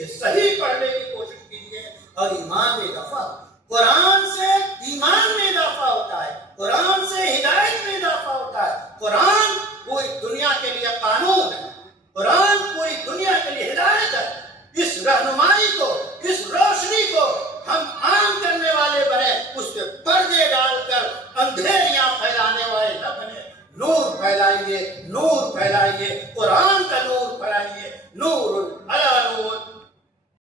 کیجیے، صحیح پڑھنے کی کوشش کیجیے، اور ایمان میں اضافہ، قرآن سے ایمان میں اضافہ ہوتا ہے، قرآن سے ہدایت میں اضافہ ہوتا ہے۔ قرآن پوری دنیا کے لیے قانون ہے، قرآن پوری دنیا کے لیے ہدایت ہے۔ اس رہنمائی کو، اس روشنی کو ہم عام کرنے والے بنے، اس پہ پردے ڈال کر اندھیریاں پھیلانے والے نہ بنے۔ نور پھیلائیے، نور پھیلائیے، قرآن